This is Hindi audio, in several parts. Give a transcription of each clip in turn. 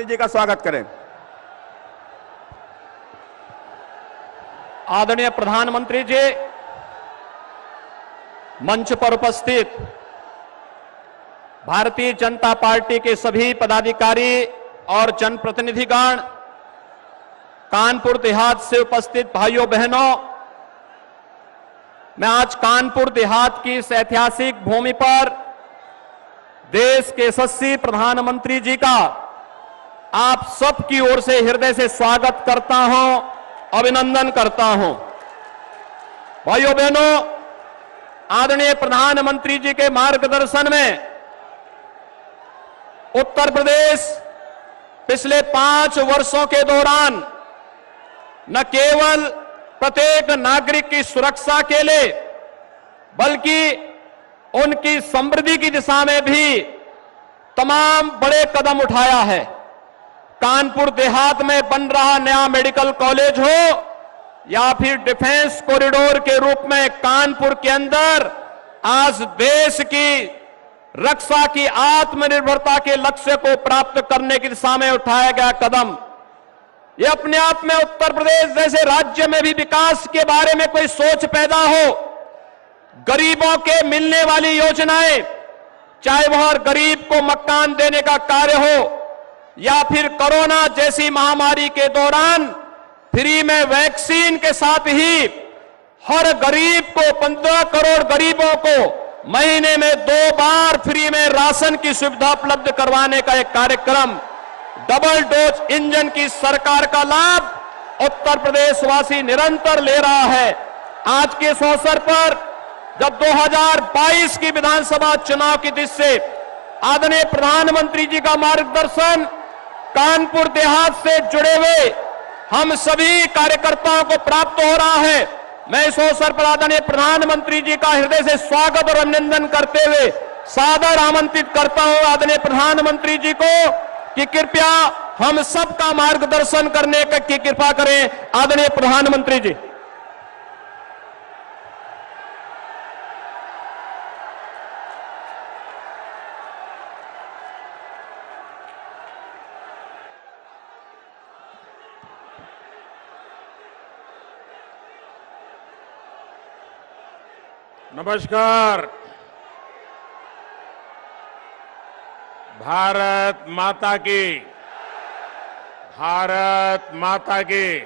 मंत्री जी का स्वागत करें। आदरणीय प्रधानमंत्री जी, मंच पर उपस्थित भारतीय जनता पार्टी के सभी पदाधिकारी और जनप्रतिनिधिगण, कानपुर देहात से उपस्थित भाइयों बहनों, मैं आज कानपुर देहात की इस ऐतिहासिक भूमि पर देश के यशस्वी प्रधानमंत्री जी का आप सबकी ओर से हृदय से स्वागत करता हूं, अभिनंदन करता हूं। भाइयों बहनों, आदरणीय प्रधानमंत्री जी के मार्गदर्शन में उत्तर प्रदेश पिछले 5 वर्षों के दौरान न केवल प्रत्येक नागरिक की सुरक्षा के लिए बल्कि उनकी समृद्धि की दिशा में भी तमाम बड़े कदम उठाया है। कानपुर देहात में बन रहा नया मेडिकल कॉलेज हो या फिर डिफेंस कॉरिडोर के रूप में कानपुर के अंदर आज देश की रक्षा की आत्मनिर्भरता के लक्ष्य को प्राप्त करने की दिशा में उठाया गया कदम, ये अपने आप में उत्तर प्रदेश जैसे राज्य में भी विकास के बारे में कोई सोच पैदा हो, गरीबों के मिलने वाली योजनाएं, चाहे वह गरीब को मकान देने का कार्य हो या फिर कोरोना जैसी महामारी के दौरान फ्री में वैक्सीन के साथ ही हर गरीब को 15 करोड़ गरीबों को महीने में 2 बार फ्री में राशन की सुविधा उपलब्ध करवाने का एक कार्यक्रम, डबल डोज इंजन की सरकार का लाभ उत्तर प्रदेश वासी निरंतर ले रहा है। आज के इस अवसर पर जब 2022 की विधानसभा चुनाव की दृष्टि से आदरणीय प्रधानमंत्री जी का मार्गदर्शन कानपुर देहात से जुड़े हुए हम सभी कार्यकर्ताओं को प्राप्त हो रहा है, मैं इस अवसर पर आदरणीय प्रधानमंत्री जी का हृदय से स्वागत और अभिनंदन करते हुए सादर आमंत्रित करता हूं आदरणीय प्रधानमंत्री जी को कि कृपया हम सबका मार्गदर्शन करने की कृपा करें। आदरणीय प्रधानमंत्री जी। नमस्कार। भारत माता की, भारत माता की।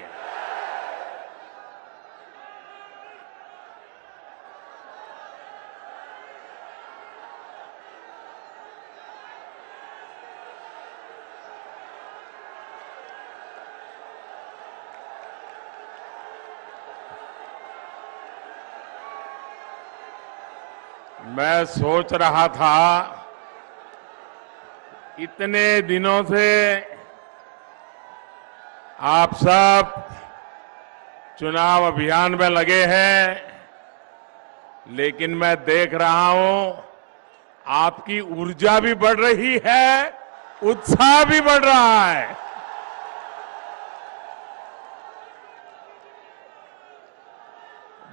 मैं सोच रहा था इतने दिनों से आप सब चुनाव अभियान में लगे हैं, लेकिन मैं देख रहा हूं आपकी ऊर्जा भी बढ़ रही है, उत्साह भी बढ़ रहा है।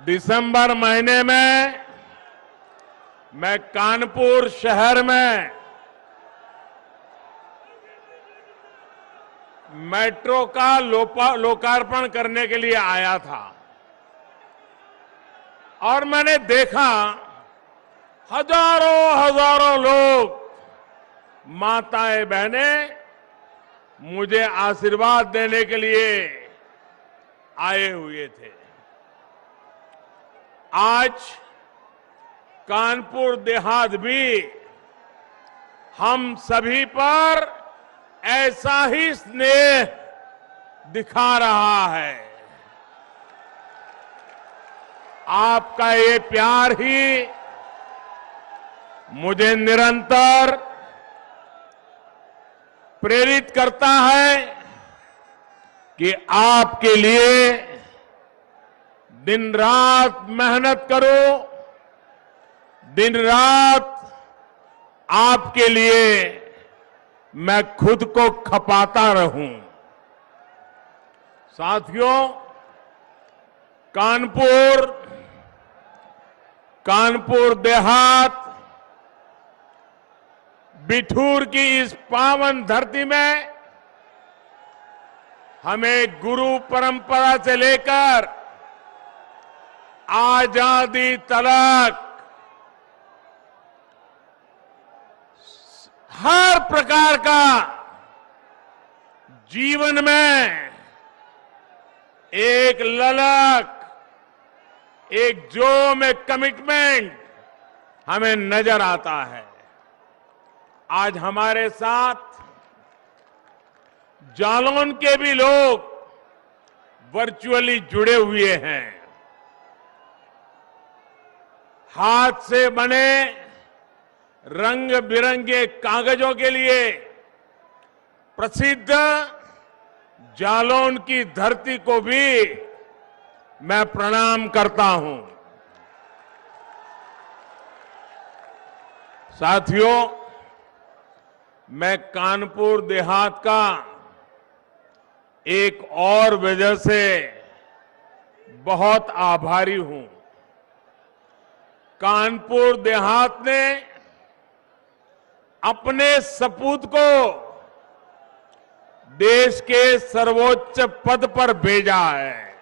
दिसंबर महीने में मैं कानपुर शहर में मेट्रो का लोकार्पण करने के लिए आया था और मैंने देखा हजारों लोग, माताएं बहनें मुझे आशीर्वाद देने के लिए आए हुए थे। आज कानपुर देहात भी हम सभी पर ऐसा ही स्नेह दिखा रहा है। आपका ये प्यार ही मुझे निरंतर प्रेरित करता है कि आपके लिए दिन रात मेहनत करूं, दिन रात आपके लिए मैं खुद को खपाता रहूं। साथियों, कानपुर देहात बिठूर की इस पावन धरती में हमें गुरु परंपरा से लेकर आजादी तक हर प्रकार का जीवन में एक ललक, एक जोम, एक कमिटमेंट हमें नजर आता है। आज हमारे साथ जालौन के भी लोग वर्चुअली जुड़े हुए हैं। हाथ से बने रंग बिरंगे कागजों के लिए प्रसिद्ध जालौन की धरती को भी मैं प्रणाम करता हूं। साथियों, मैं कानपुर देहात का एक और वजह से बहुत आभारी हूं। कानपुर देहात ने अपने सपूत को देश के सर्वोच्च पद पर भेजा है।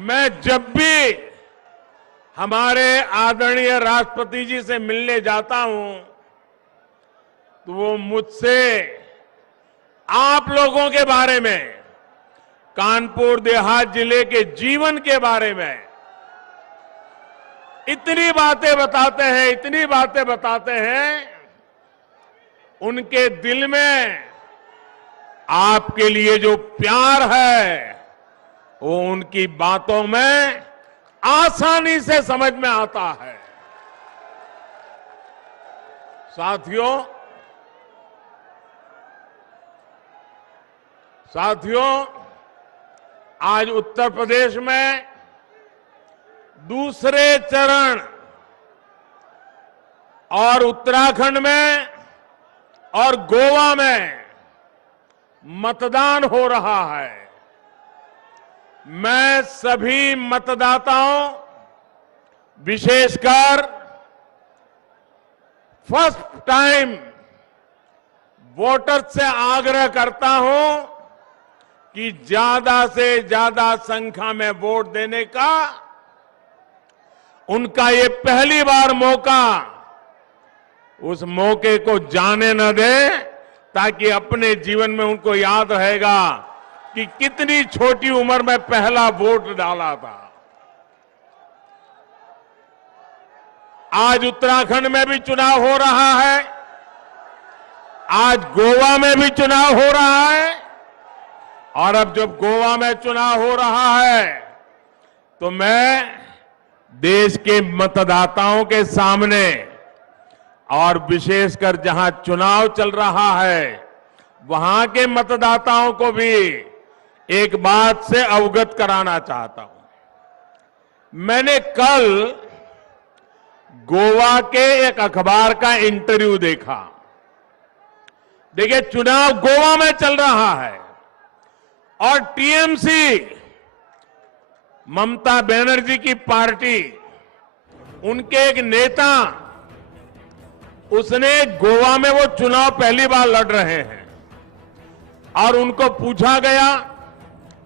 मैं जब भी हमारे आदरणीय राष्ट्रपति जी से मिलने जाता हूं तो वो मुझसे आप लोगों के बारे में, कानपुर देहात जिले के जीवन के बारे में इतनी बातें बताते हैं, उनके दिल में आपके लिए जो प्यार है वो उनकी बातों में आसानी से समझ में आता है। साथियों, आज उत्तर प्रदेश में दूसरे चरण और उत्तराखंड में और गोवा में मतदान हो रहा है। मैं सभी मतदाताओं, विशेषकर फर्स्ट टाइम वोटर्स से आग्रह करता हूं कि ज्यादा से ज्यादा संख्या में वोट देने का उनका ये पहली बार मौका, उस मौके को जाने न दें, ताकि अपने जीवन में उनको याद रहेगा कि कितनी छोटी उम्र में पहला वोट डाला था। आज उत्तराखंड में भी चुनाव हो रहा है, आज गोवा में भी चुनाव हो रहा है, और अब जब गोवा में चुनाव हो रहा है तो मैं देश के मतदाताओं के सामने, और विशेषकर जहां चुनाव चल रहा है वहां के मतदाताओं को भी एक बात से अवगत कराना चाहता हूं। मैंने कल गोवा के एक अखबार का इंटरव्यू देखा। देखिए, चुनाव गोवा में चल रहा है और टीएमसी, ममता बनर्जी की पार्टी, उनके एक नेता, उसने गोवा में वो चुनाव पहली बार लड़ रहे हैं और उनको पूछा गया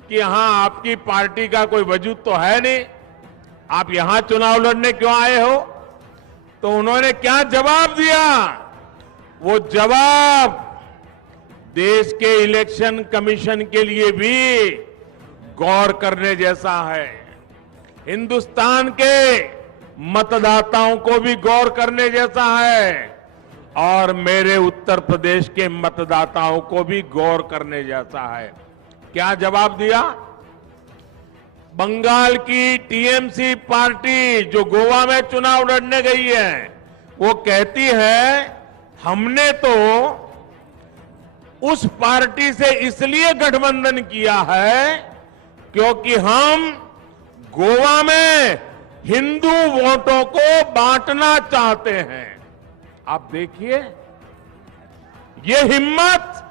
कि यहां आपकी पार्टी का कोई वजूद तो है नहीं, आप यहां चुनाव लड़ने क्यों आए हो? तो उन्होंने क्या जवाब दिया? वो जवाब देश के इलेक्शन कमीशन के लिए भी गौर करने जैसा है, हिंदुस्तान के मतदाताओं को भी गौर करने जैसा है, और मेरे उत्तर प्रदेश के मतदाताओं को भी गौर करने जैसा है। क्या जवाब दिया? बंगाल की टीएमसी पार्टी जो गोवा में चुनाव लड़ने गई है, वो कहती है हमने तो उस पार्टी से इसलिए गठबंधन किया है क्योंकि हम गोवा में हिंदू वोटों को बांटना चाहते हैं। आप देखिए, ये हिम्मत,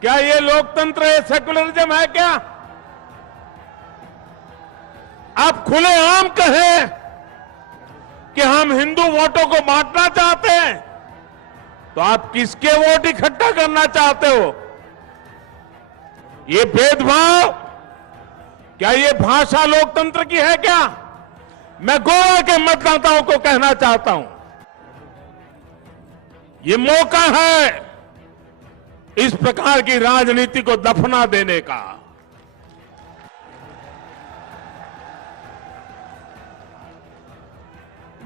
क्या ये लोकतंत्र है, सेकुलरिज्म है क्या? आप खुलेआम कहें कि हम हिंदू वोटों को बांटना चाहते हैं। तो आप किसके वोट इकट्ठा करना चाहते हो? ये भेदभाव, क्या ये भाषा लोकतंत्र की है क्या? मैं गोवा के मतदाताओं को कहना चाहता हूं, ये मौका है इस प्रकार की राजनीति को दफना देने का।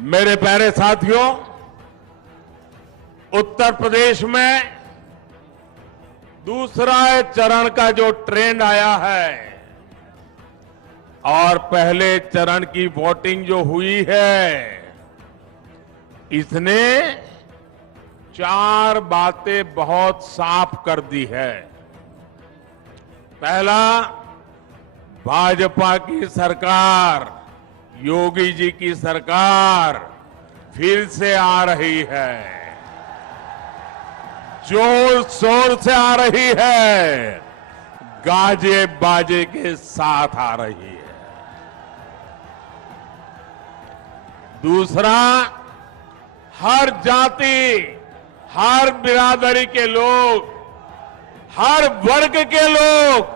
मेरे प्यारे साथियों, उत्तर प्रदेश में दूसरा चरण का जो ट्रेंड आया है और पहले चरण की वोटिंग जो हुई है, इसने 4 बातें बहुत साफ कर दी है। पहला, भाजपा की सरकार, योगी जी की सरकार फिर से आ रही है, जोर शोर से आ रही है, गाजे बाजे के साथ आ रही है। दूसरा, हर जाति, हर बिरादरी के लोग, हर वर्ग के लोग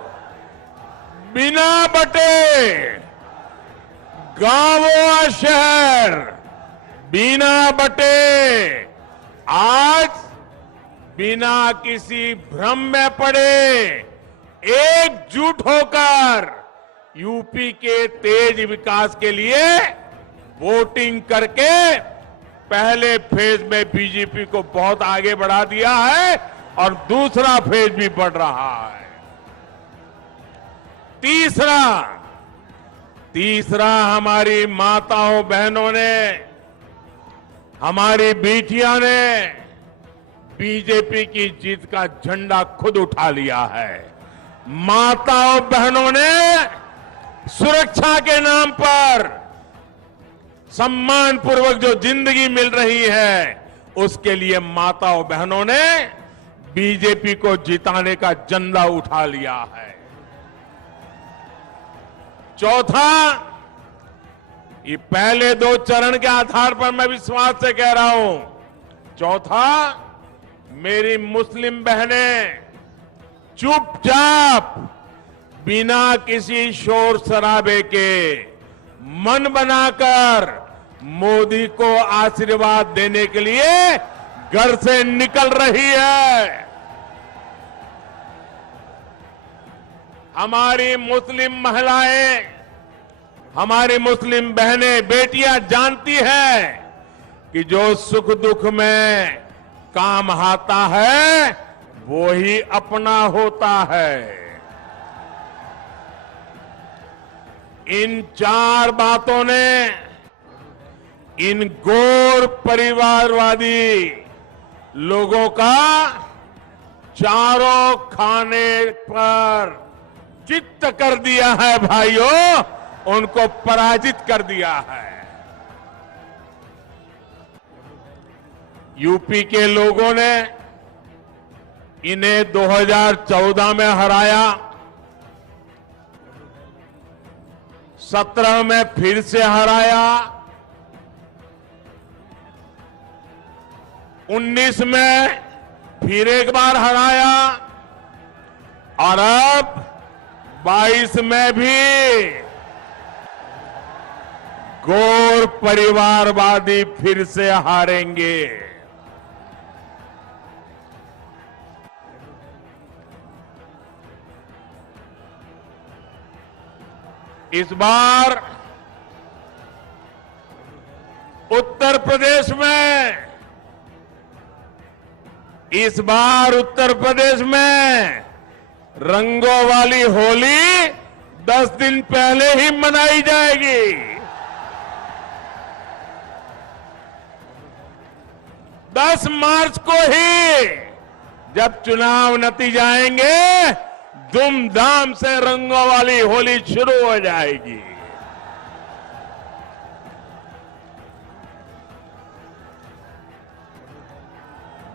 बिना बटे, गांव और शहर बिना बटे, आज बिना किसी भ्रम में पड़े एकजुट होकर यूपी के तेज विकास के लिए वोटिंग करके पहले फेज में बीजेपी को बहुत आगे बढ़ा दिया है और दूसरा फेज भी बढ़ रहा है। तीसरा, हमारी माताओं बहनों ने, हमारी बेटियां ने बीजेपी की जीत का झंडा खुद उठा लिया है। माताओं बहनों ने सुरक्षा के नाम पर सम्मानपूर्वक जो जिंदगी मिल रही है, उसके लिए माताओं बहनों ने बीजेपी को जिताने का झंडा उठा लिया है। चौथा, ये पहले 2 चरण के आधार पर मैं विश्वास से कह रहा हूं, चौथा, मेरी मुस्लिम बहनें चुपचाप बिना किसी शोर शराबे के मन बनाकर मोदी को आशीर्वाद देने के लिए घर से निकल रही है। हमारी मुस्लिम महिलाएं, हमारी मुस्लिम बहनें, बेटियां जानती हैं कि जो सुख दुख में काम आता है वो ही अपना होता है। इन 4 बातों ने इन गौर परिवारवादी लोगों का चारों खाने पर चित्त कर दिया है भाइयों, उनको पराजित कर दिया है। यूपी के लोगों ने इन्हें 2014 में हराया, 17 में फिर से हराया, 19 में फिर एक बार हराया और अब 22 में भी गौर परिवारवादी फिर से हारेंगे। इस बार उत्तर प्रदेश में रंगों वाली होली 10 दिन पहले ही मनाई जाएगी। 10 मार्च को ही जब चुनाव नतीजे आएंगे, धूमधाम से रंगों वाली होली शुरू हो जाएगी।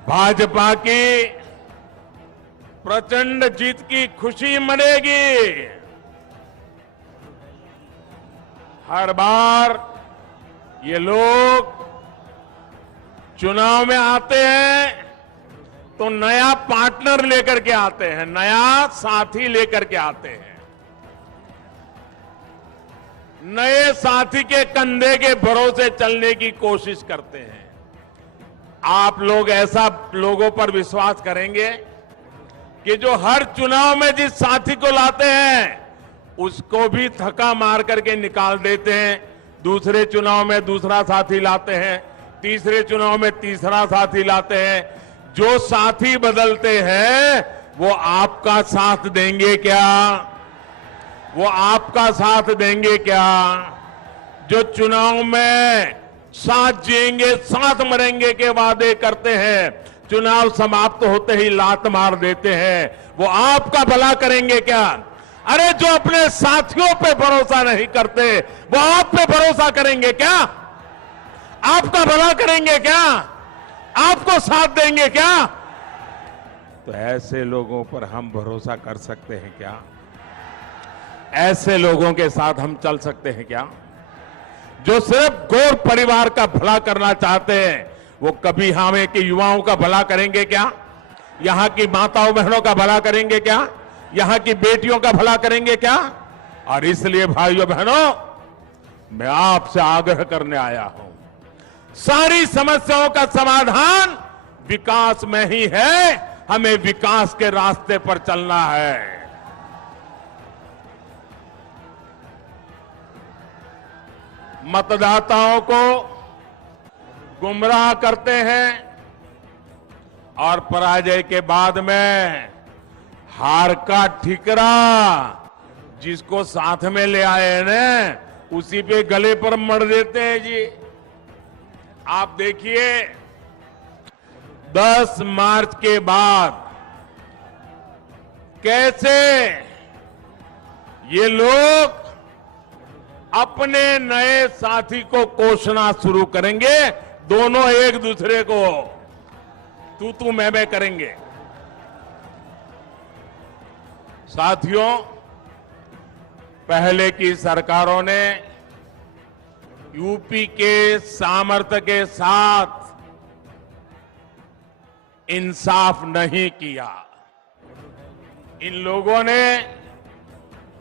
भाजपा की प्रचंड जीत की खुशी मनेगी। हर बार ये लोग चुनाव में आते हैं तो नया पार्टनर लेकर के आते हैं, नया साथी लेकर के आते हैं। नए साथी के कंधे के भरोसे चलने की कोशिश करते हैं। आप लोग ऐसा लोगों पर विश्वास करेंगे कि जो हर चुनाव में जिस साथी को लाते हैं उसको भी थका मार करके निकाल देते हैं, दूसरे चुनाव में दूसरा साथी लाते हैं, तीसरे चुनाव में तीसरा साथी लाते हैं। जो साथी बदलते हैं वो आपका साथ देंगे क्या? वो आपका साथ देंगे क्या? जो चुनाव में साथ जिएंगे साथ मरेंगे के वादे करते हैं, चुनाव समाप्त होते ही लात मार देते हैं, वो आपका भला करेंगे क्या? अरे जो अपने साथियों पे भरोसा नहीं करते वो आप पे भरोसा करेंगे क्या? आपका भला करेंगे क्या? आपको साथ देंगे क्या? तो ऐसे लोगों पर हम भरोसा कर सकते हैं क्या? ऐसे लोगों के साथ हम चल सकते हैं क्या? जो सिर्फ गौर परिवार का भला करना चाहते हैं, वो कभी हमें के युवाओं का भला करेंगे क्या? यहां की माताओं बहनों का भला करेंगे क्या? यहां की बेटियों का भला करेंगे क्या? और इसलिए भाइयों बहनों, मैं आपसे आग्रह करने आया हूं, सारी समस्याओं का समाधान विकास में ही है। हमें विकास के रास्ते पर चलना है। मतदाताओं को गुमराह करते हैं और पराजय के बाद में हार का ठिकरा जिसको साथ में ले आए हैं ना, उसी पे गले पर मर देते हैं जी। आप देखिए 10 मार्च के बाद कैसे ये लोग अपने नए साथी को कोसना शुरू करेंगे। दोनों एक दूसरे को तू मैं करेंगे। साथियों, पहले की सरकारों ने यूपी के सामर्थ्य के साथ इंसाफ नहीं किया। इन लोगों ने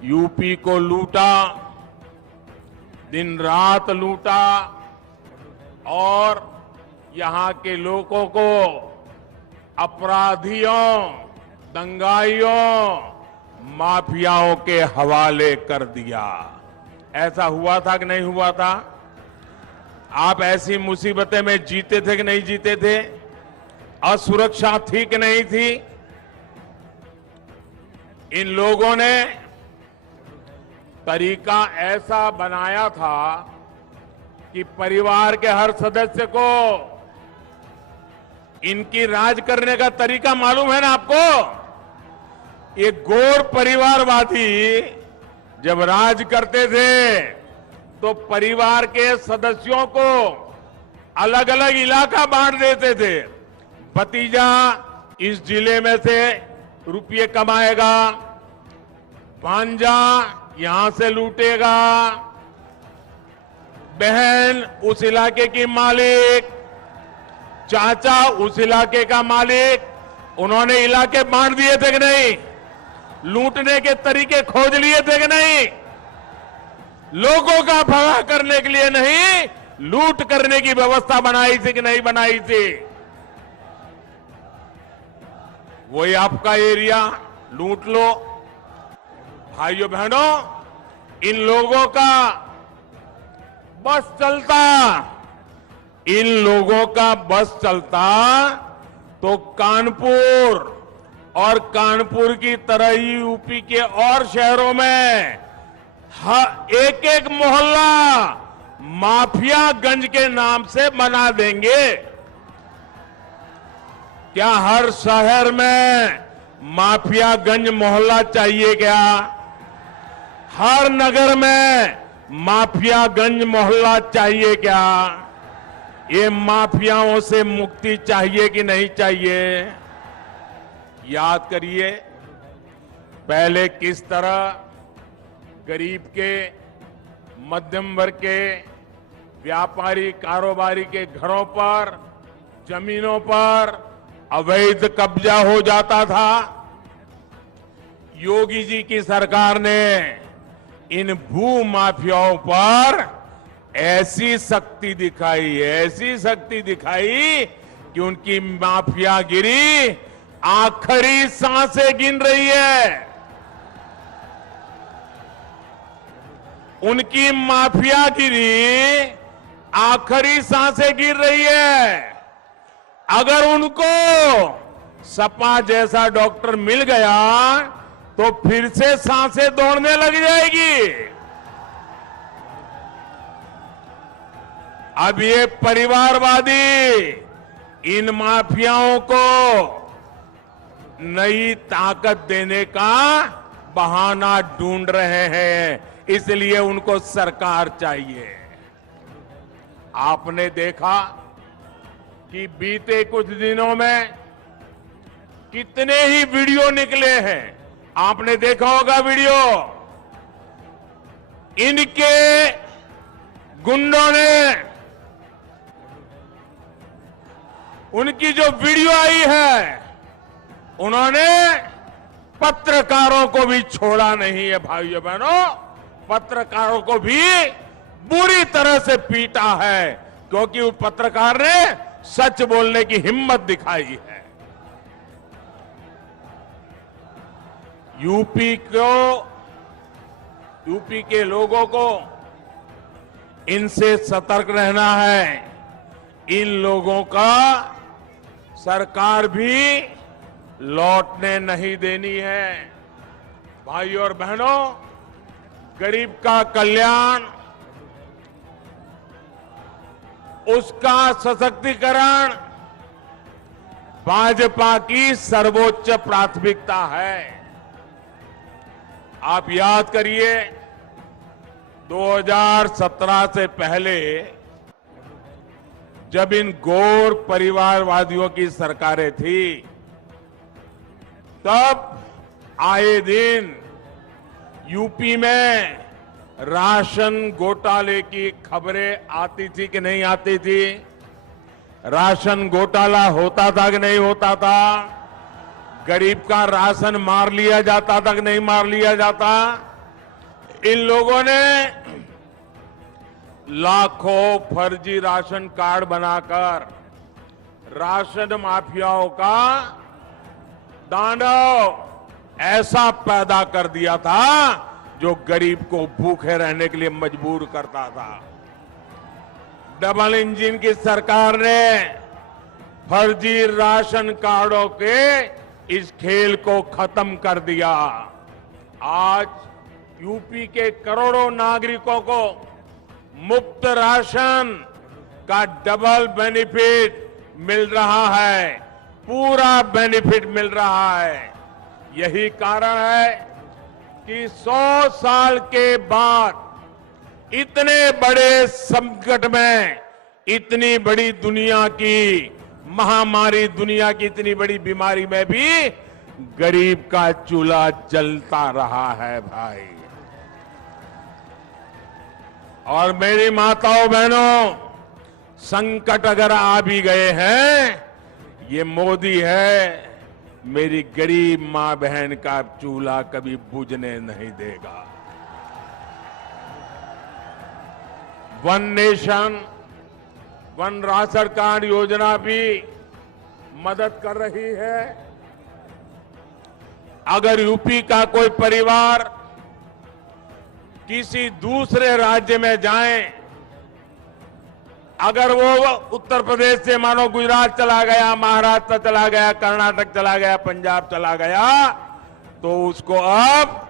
यूपी को लूटा, दिन रात लूटा और यहां के लोगों को अपराधियों, दंगाइयों, माफियाओं के हवाले कर दिया। ऐसा हुआ था कि नहीं हुआ था? आप ऐसी मुसीबतें में जीते थे कि नहीं जीते थे? असुरक्षा थी कि नहीं थी? इन लोगों ने तरीका ऐसा बनाया था कि परिवार के हर सदस्य को इनकी राज करने का तरीका मालूम है ना आपको? ये गौर परिवारवादी जब राज करते थे तो परिवार के सदस्यों को अलग अलग इलाका बांट देते थे। भतीजा इस जिले में से रुपये कमाएगा, भांजा यहां से लूटेगा, बहन उस इलाके की मालिक, चाचा उस इलाके का मालिक। उन्होंने इलाके बांट दिए थे कि नहीं? लूटने के तरीके खोज लिए थे कि नहीं? लोगों का भला करने के लिए नहीं, लूट करने की व्यवस्था बनाई थी कि नहीं बनाई थी? वही आपका एरिया लूट लो। भाइयों बहनों, इन लोगों का बस चलता, इन लोगों का बस चलता तो कानपुर और कानपुर की तरह ही यूपी के और शहरों में एक एक मोहल्ला माफियागंज के नाम से बना देंगे। क्या हर शहर में माफियागंज मोहल्ला चाहिए क्या? हर नगर में माफियागंज मोहल्ला चाहिए क्या? ये माफियाओं से मुक्ति चाहिए कि नहीं चाहिए? याद करिए पहले किस तरह गरीब के, मध्यम वर्ग के, व्यापारी कारोबारी के घरों पर, जमीनों पर अवैध कब्जा हो जाता था। योगी जी की सरकार ने इन भू माफियाओं पर ऐसी शक्ति दिखाई कि उनकी माफियागिरी आखिरी सांसें गिन रही है। उनकी माफियागिरी आखिरी सांसें गिर रही है। अगर उनको सपा जैसा डॉक्टर मिल गया तो फिर से सांसें दौड़ने लग जाएगी। अब ये परिवारवादी इन माफियाओं को नई ताकत देने का बहाना ढूंढ रहे हैं, इसलिए उनको सरकार चाहिए। आपने देखा कि बीते कुछ दिनों में कितने ही वीडियो निकले हैं। आपने देखा होगा वीडियो, इनके गुंडों ने उनकी जो वीडियो आई है, उन्होंने पत्रकारों को भी छोड़ा नहीं है। भाइयों बहनों, पत्रकारों को भी बुरी तरह से पीटा है, क्योंकि उस पत्रकार ने सच बोलने की हिम्मत दिखाई है। यूपी के लोगों को इनसे सतर्क रहना है। इन लोगों का सरकार भी लौटने नहीं देनी है। भाइयों और बहनों, गरीब का कल्याण, उसका सशक्तिकरण भाजपा की सर्वोच्च प्राथमिकता है। आप याद करिए, 2017 से पहले जब इन गौर परिवारवादियों की सरकारें थी, तब आए दिन यूपी में राशन घोटाले की खबरें आती थी कि नहीं आती थी? राशन घोटाला होता था कि नहीं होता था? गरीब का राशन मार लिया जाता था कि नहीं मार लिया जाता? इन लोगों ने लाखों फर्जी राशन कार्ड बनाकर राशन माफियाओं का दानव ऐसा पैदा कर दिया था जो गरीब को भूखे रहने के लिए मजबूर करता था। डबल इंजन की सरकार ने फर्जी राशन कार्डों के इस खेल को खत्म कर दिया। आज यूपी के करोड़ों नागरिकों को मुफ्त राशन का डबल बेनिफिट मिल रहा है, पूरा बेनिफिट मिल रहा है। यही कारण है कि 100 साल के बाद इतने बड़े संकट में, इतनी बड़ी दुनिया की महामारी, दुनिया की इतनी बड़ी बीमारी में भी गरीब का चूल्हा जलता रहा है भाई। और मेरी माताओं बहनों, संकट अगर आ भी गए हैं, ये मोदी है, मेरी गरीब मां बहन का चूल्हा कभी बुझने नहीं देगा। One nation one ration card योजना भी मदद कर रही है। अगर यूपी का कोई परिवार किसी दूसरे राज्य में जाए, अगर वो उत्तर प्रदेश से मानो गुजरात चला गया, महाराष्ट्र चला गया, कर्नाटक चला गया, पंजाब चला गया, तो उसको अब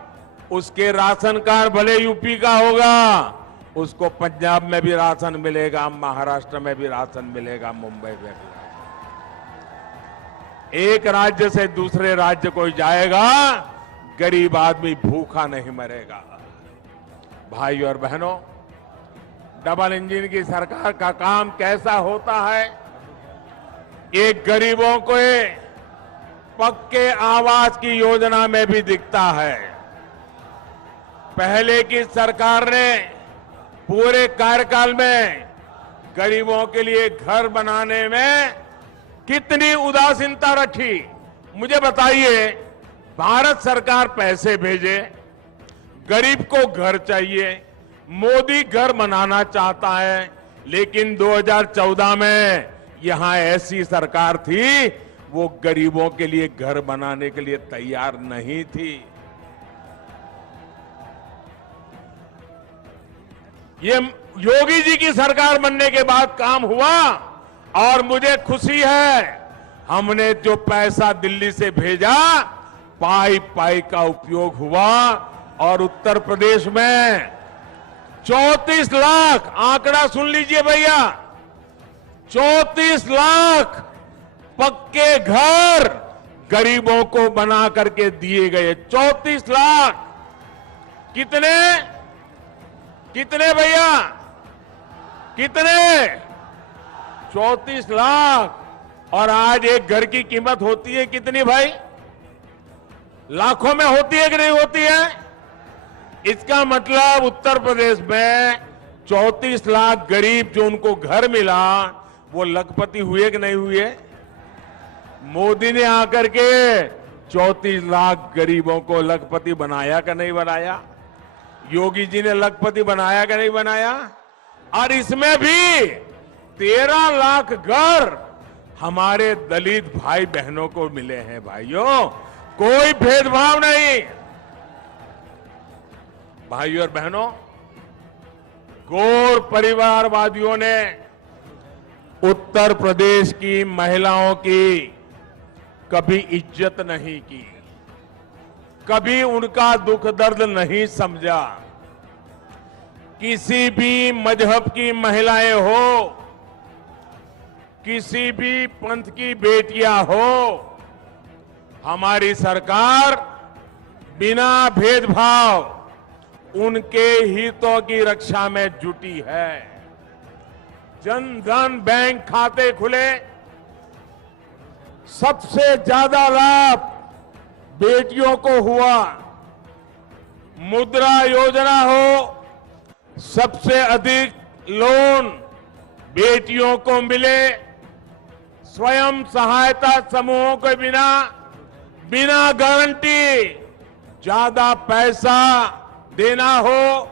उसके राशन कार्ड भले यूपी का होगा, उसको पंजाब में भी राशन मिलेगा, महाराष्ट्र में भी राशन मिलेगा, मुंबई में भी। एक राज्य से दूसरे राज्य कोई जाएगा, गरीब आदमी भूखा नहीं मरेगा। भाई और बहनों, डबल इंजन की सरकार का काम कैसा होता है? एक गरीबों को पक्के आवास की योजना में भी दिखता है। पहले की सरकार ने पूरे कार्यकाल में गरीबों के लिए घर बनाने में कितनी उदासीनता रखी। मुझे बताइए, भारत सरकार पैसे भेजे, गरीब को घर चाहिए, मोदी घर बनाना चाहता है, लेकिन 2014 में यहां ऐसी सरकार थी वो गरीबों के लिए घर बनाने के लिए तैयार नहीं थी। ये योगी जी की सरकार बनने के बाद काम हुआ और मुझे खुशी है, हमने जो पैसा दिल्ली से भेजा पाई पाई का उपयोग हुआ और उत्तर प्रदेश में 34 लाख, आंकड़ा सुन लीजिए भैया, 34 लाख पक्के घर गरीबों को बना करके दिए गए। 34 लाख। कितने कितने भैया, कितने? 34 लाख। और आज एक घर की कीमत होती है कितनी भाई? लाखों में होती है कि नहीं होती है? इसका मतलब उत्तर प्रदेश में 34 लाख गरीब जो उनको घर मिला वो लखपति हुए कि नहीं हुए? मोदी ने आकर के 34 लाख गरीबों को लखपति बनाया कि नहीं बनाया? योगी जी ने लखपति बनाया कि नहीं बनाया? और इसमें भी 13 लाख घर हमारे दलित भाई बहनों को मिले हैं। भाइयों, कोई भेदभाव नहीं। भाइयों और बहनों, गौर परिवारवादियों ने उत्तर प्रदेश की महिलाओं की कभी इज्जत नहीं की, कभी उनका दुख दर्द नहीं समझा। किसी भी मजहब की महिलाएं हो, किसी भी पंथ की बेटियां हो, हमारी सरकार बिना भेदभाव उनके हितों की रक्षा में जुटी है। जन धन बैंक खाते खुले, सबसे ज्यादा लाभ बेटियों को हुआ। मुद्रा योजना हो, सबसे अधिक लोन बेटियों को मिले। स्वयं सहायता समूहों के बिना गारंटी ज्यादा पैसा देना हो,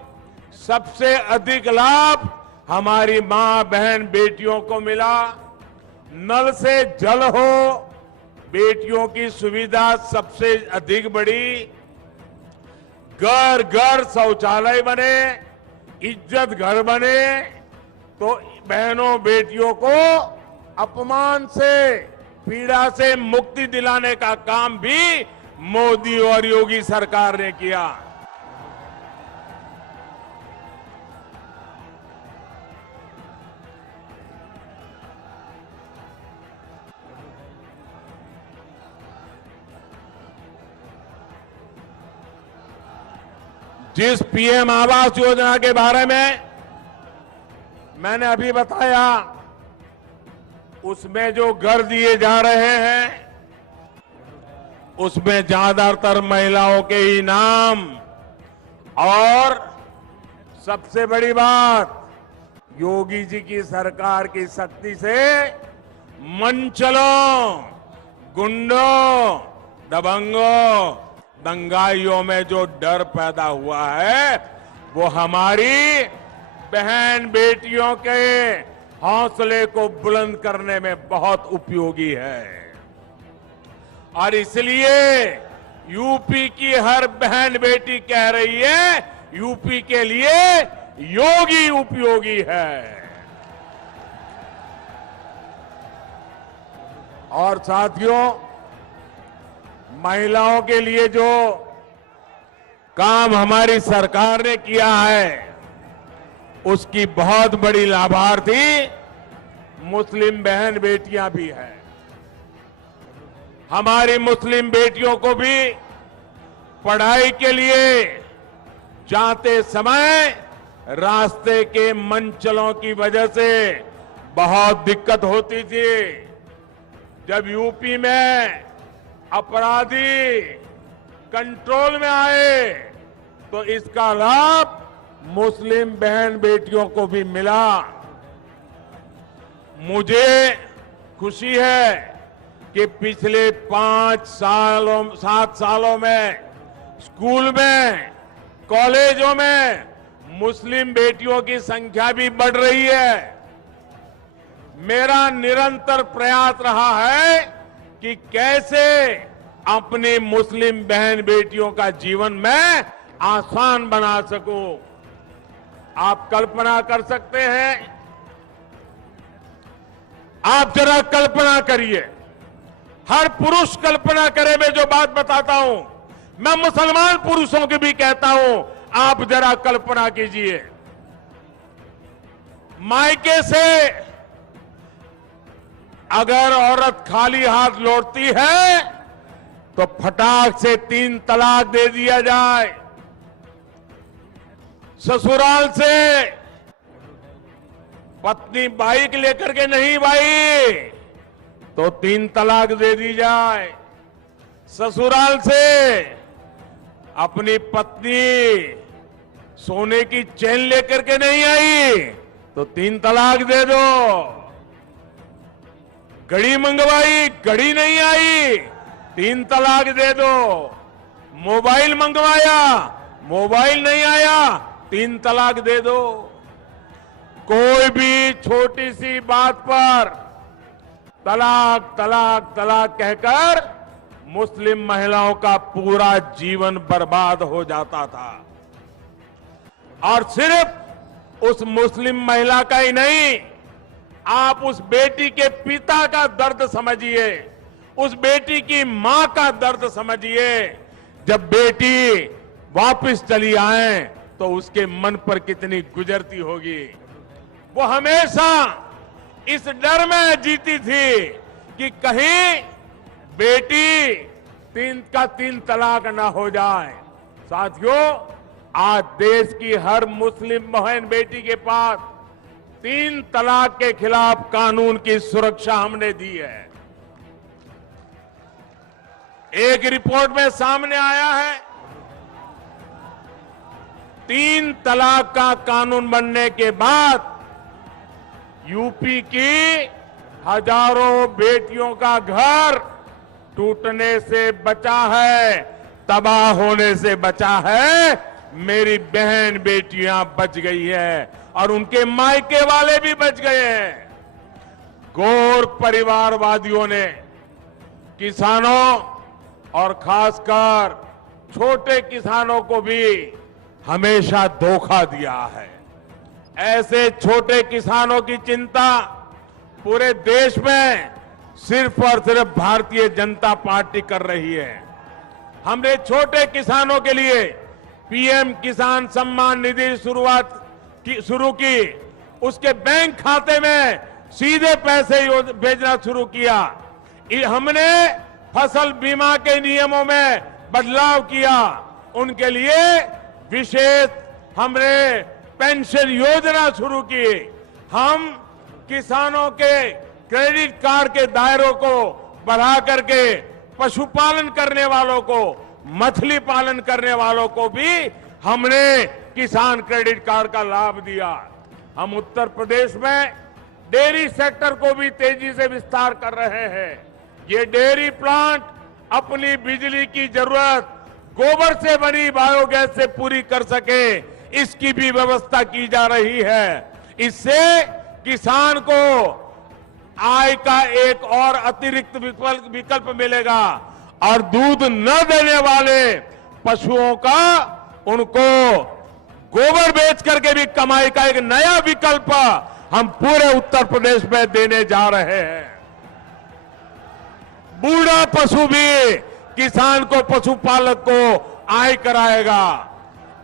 सबसे अधिक लाभ हमारी मां बहन बेटियों को मिला। नल से जल हो, बेटियों की सुविधा सबसे अधिक बढ़ी। घर घर शौचालय बने, इज्जत घर बने, तो बहनों बेटियों को अपमान से, पीड़ा से मुक्ति दिलाने का काम भी मोदी और योगी सरकार ने किया। जिस पीएम आवास योजना के बारे में मैंने अभी बताया, उसमें जो घर दिए जा रहे हैं उसमें ज्यादातर महिलाओं के ही नाम, और सबसे बड़ी बात, योगी जी की सरकार की शक्ति से मंचलों, गुंडों, दबंगों, दंगाइयों में जो डर पैदा हुआ है वो हमारी बहन बेटियों के हौसले को बुलंद करने में बहुत उपयोगी है। और इसलिए यूपी की हर बहन बेटी कह रही है, यूपी के लिए योगी उपयोगी है। और साथियों, महिलाओं के लिए जो काम हमारी सरकार ने किया है उसकी बहुत बड़ी लाभार्थी मुस्लिम बहन बेटियां भी हैं। हमारी मुस्लिम बेटियों को भी पढ़ाई के लिए जाते समय रास्ते के मंचलों की वजह से बहुत दिक्कत होती थी। जब यूपी में अपराधी कंट्रोल में आए तो इसका लाभ मुस्लिम बहन बेटियों को भी मिला। मुझे खुशी है कि पिछले 7 सालों में स्कूल में, कॉलेजों में मुस्लिम बेटियों की संख्या भी बढ़ रही है। मेरा निरंतर प्रयास रहा है कि कैसे अपनी मुस्लिम बहन बेटियों का जीवन मैं आसान बना सकूं। आप कल्पना कर सकते हैं, आप जरा कल्पना करिए, हर पुरुष कल्पना करे। मैं जो बात बताता हूं, मैं मुसलमान पुरुषों की भी कहता हूं, आप जरा कल्पना कीजिए, मायके से अगर औरत खाली हाथ लौटती है तो फटाक से 3 तलाक दे दिया जाए। ससुराल से पत्नी बाइक लेकर के नहीं भाई तो 3 तलाक दे दी जाए। ससुराल से अपनी पत्नी सोने की चेन लेकर के नहीं आई तो 3 तलाक दे दो। घड़ी मंगवाई, घड़ी नहीं आई, 3 तलाक दे दो। मोबाइल मंगवाया, मोबाइल नहीं आया, 3 तलाक दे दो। कोई भी छोटी सी बात पर तलाक तलाक तलाक कहकर मुस्लिम महिलाओं का पूरा जीवन बर्बाद हो जाता था। और सिर्फ उस मुस्लिम महिला का ही नहीं, आप उस बेटी के पिता का दर्द समझिए, उस बेटी की मां का दर्द समझिए। जब बेटी वापस चली आए तो उसके मन पर कितनी गुजरती होगी। वो हमेशा इस डर में जीती थी कि कहीं बेटी 3 तलाक ना हो जाए। साथियों, आज देश की हर मुस्लिम बहन बेटी के पास 3 तलाक के खिलाफ कानून की सुरक्षा हमने दी है। एक रिपोर्ट में सामने आया है, 3 तलाक का कानून बनने के बाद यूपी की हजारों बेटियों का घर टूटने से बचा है, तबाह होने से बचा है। मेरी बहन बेटियां बच गई है और उनके मायके वाले भी बच गए हैं। गौर परिवारवादियों ने किसानों और खासकर छोटे किसानों को भी हमेशा धोखा दिया है। ऐसे छोटे किसानों की चिंता पूरे देश में सिर्फ और सिर्फ भारतीय जनता पार्टी कर रही है। हमने छोटे किसानों के लिए पीएम किसान सम्मान निधि शुरू की, उसके बैंक खाते में सीधे पैसे भेजना शुरू किया। हमने फसल बीमा के नियमों में बदलाव किया, उनके लिए विशेष हमने पेंशन योजना शुरू की। हम किसानों के क्रेडिट कार्ड के दायरों को बढ़ा करके पशुपालन करने वालों को, मछली पालन करने वालों को भी हमने किसान क्रेडिट कार्ड का लाभ दिया। हम उत्तर प्रदेश में डेयरी सेक्टर को भी तेजी से विस्तार कर रहे हैं। ये डेयरी प्लांट अपनी बिजली की जरूरत गोबर से बनी बायोगैस से पूरी कर सके, इसकी भी व्यवस्था की जा रही है। इससे किसान को आय का एक और अतिरिक्त विकल्प मिलेगा और दूध न देने वाले पशुओं का उनको गोबर बेच करके भी कमाई का एक नया विकल्प हम पूरे उत्तर प्रदेश में देने जा रहे हैं। बूढ़ा पशु भी किसान को, पशुपालक को आय कराएगा।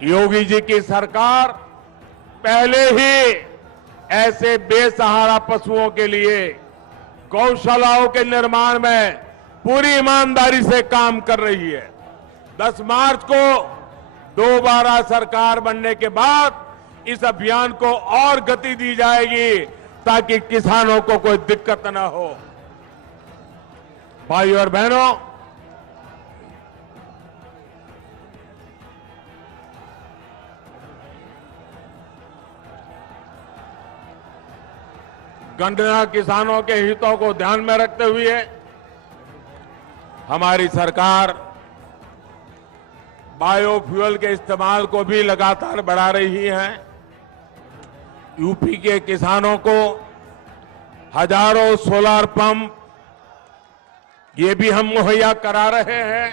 योगी जी की सरकार पहले ही ऐसे बेसहारा पशुओं के लिए गौशालाओं के निर्माण में पूरी ईमानदारी से काम कर रही है। 10 मार्च को दोबारा सरकार बनने के बाद इस अभियान को और गति दी जाएगी ताकि किसानों को कोई दिक्कत न हो। भाई और बहनों, गन्ना किसानों के हितों को ध्यान में रखते हुए हमारी सरकार बायोफ्यूल के इस्तेमाल को भी लगातार बढ़ा रही है। यूपी के किसानों को हजारों सोलर पंप ये भी हम मुहैया करा रहे हैं।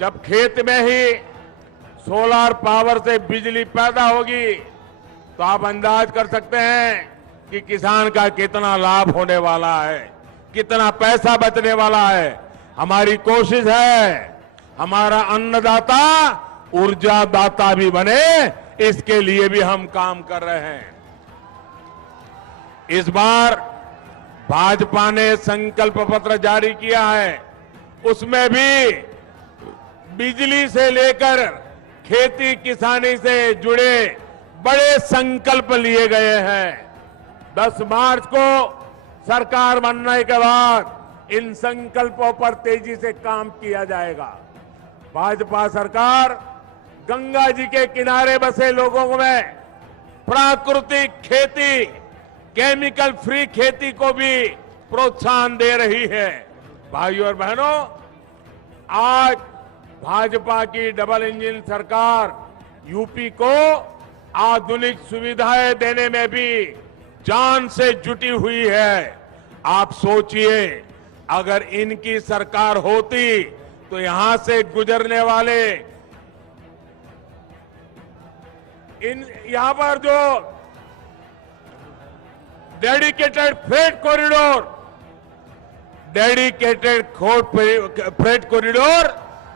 जब खेत में ही सोलर पावर से बिजली पैदा होगी तो आप अंदाज कर सकते हैं कि किसान का कितना लाभ होने वाला है, कितना पैसा बचने वाला है। हमारी कोशिश है हमारा अन्नदाता ऊर्जा दाता भी बने, इसके लिए भी हम काम कर रहे हैं। इस बार भाजपा ने संकल्प पत्र जारी किया है, उसमें भी बिजली से लेकर खेती किसानी से जुड़े बड़े संकल्प लिए गए हैं। 10 मार्च को सरकार बनने के बाद इन संकल्पों पर तेजी से काम किया जाएगा। भाजपा सरकार गंगा जी के किनारे बसे लोगों में प्राकृतिक खेती, केमिकल फ्री खेती को भी प्रोत्साहन दे रही है। भाइयों और बहनों, आज भाजपा की डबल इंजन सरकार यूपी को आधुनिक सुविधाएं देने में भी जान से जुटी हुई है। आप सोचिए, अगर इनकी सरकार होती तो यहां से गुजरने वाले यहां पर जो डेडिकेटेड फ्रेट कॉरिडोर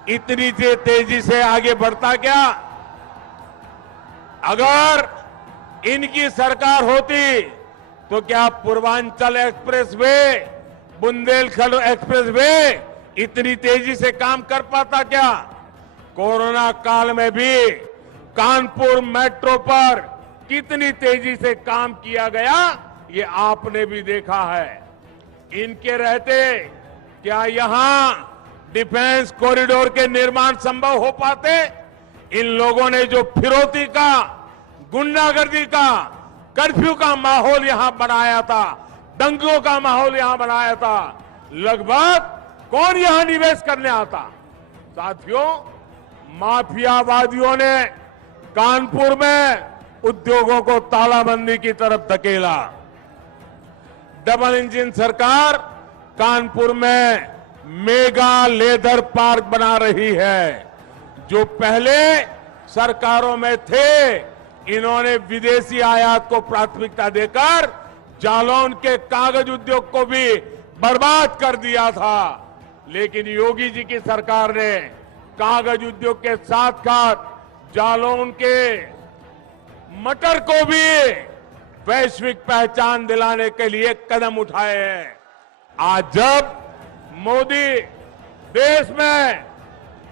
इतनी तेजी से आगे बढ़ता क्या? अगर इनकी सरकार होती तो क्या Purvanchal express way, Bundelkhand express way इतनी तेजी से काम कर पाता क्या? कोरोना काल में भी कानपुर मेट्रो पर कितनी तेजी से काम किया गया, ये आपने भी देखा है। इनके रहते क्या यहां डिफेंस कॉरिडोर के निर्माण संभव हो पाते? इन लोगों ने जो फिरौती का, गुंडागर्दी का, कर्फ्यू का माहौल यहां बनाया था, दंगों का माहौल यहां बनाया था, लगभग कौन यहां निवेश करने आता? साथियों, माफियावादियों ने कानपुर में उद्योगों को तालाबंदी की तरफ धकेला। डबल इंजन सरकार कानपुर में मेगा लेदर पार्क बना रही है। जो पहले सरकारों में थे, इन्होंने विदेशी आयात को प्राथमिकता देकर जालौन के कागज उद्योग को भी बर्बाद कर दिया था। लेकिन योगी जी की सरकार ने कागज उद्योग के साथ साथ जालौन के मटर को भी वैश्विक पहचान दिलाने के लिए कदम उठाए हैं। आज जब मोदी देश में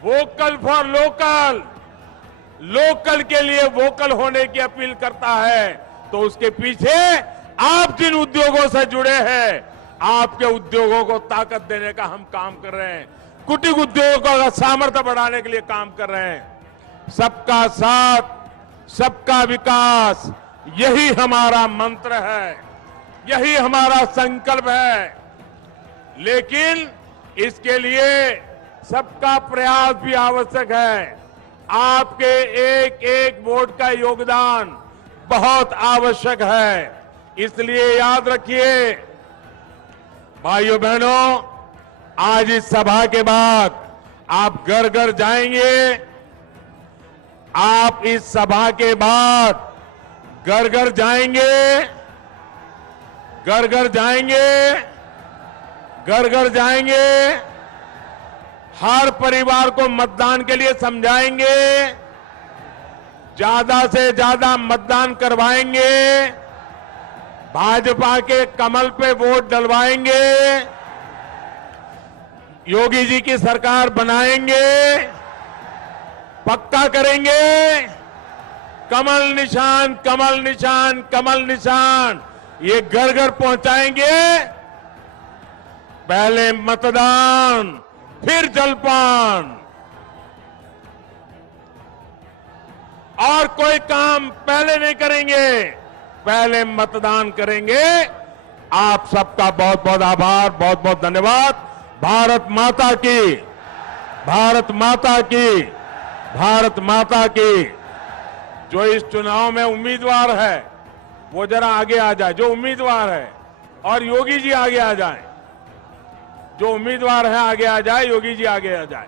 वोकल फॉर लोकल, लोकल के लिए वोकल होने की अपील करता है, तो उसके पीछे आप जिन उद्योगों से जुड़े हैं, आपके उद्योगों को ताकत देने का हम काम कर रहे हैं। कुटीर उद्योगों का सामर्थ्य बढ़ाने के लिए काम कर रहे हैं। सबका साथ, सबका विकास, यही हमारा मंत्र है, यही हमारा संकल्प है। लेकिन इसके लिए सबका प्रयास भी आवश्यक है। आपके एक एक वोट का योगदान बहुत आवश्यक है। इसलिए याद रखिए भाइयों बहनों, आज इस सभा के बाद आप घर घर जाएंगे। आप इस सभा के बाद घर घर जाएंगे, घर घर जाएंगे, घर घर जाएंगे। हर परिवार को मतदान के लिए समझाएंगे, ज्यादा से ज्यादा मतदान करवाएंगे, भाजपा के कमल पे वोट डलवाएंगे, योगी जी की सरकार बनाएंगे, पक्का करेंगे। कमल निशान, कमल निशान, कमल निशान, ये घर घर पहुंचाएंगे। पहले मतदान, फिर जलपान, और कोई काम पहले नहीं करेंगे। पहले मतदान करेंगे। आप सबका बहुत बहुत आभार, बहुत बहुत धन्यवाद। भारत माता की, भारत माता की, भारत माता की। जो इस चुनाव में उम्मीदवार है वो जरा आगे आ जाए, जो उम्मीदवार है, और योगी जी आगे आ जाए। जो उम्मीदवार है आगे आ जाए, योगी जी आगे आ जाए।